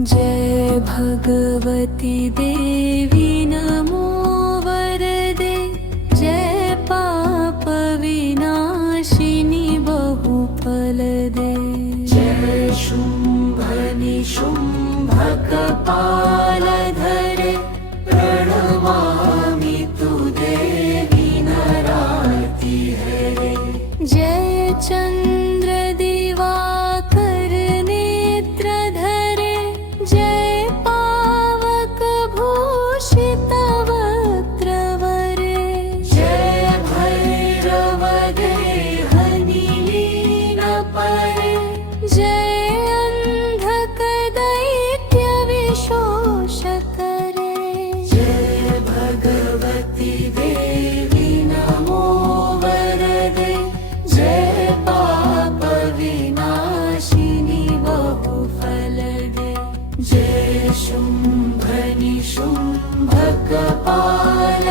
जय भगवती देवी नमो वरदे, जय पाप विनाशिनी बहुफलदे। जय शुंभ निशुंभ कपालधरे, प्रणमामि तु देवी नरार्ति हरे। जय चंद्र दिवाकर नेत्रधरे, जय पावक भूषित वक्त्रवरे। जय भैरव देह नीलीन परे, जय अंधक दैत्य विशोषकरे। जय भगवती देवी नमो वरदे, जय पाप विनाशिनी बहुफलदे। जय शुंभ निशुंभ कपाल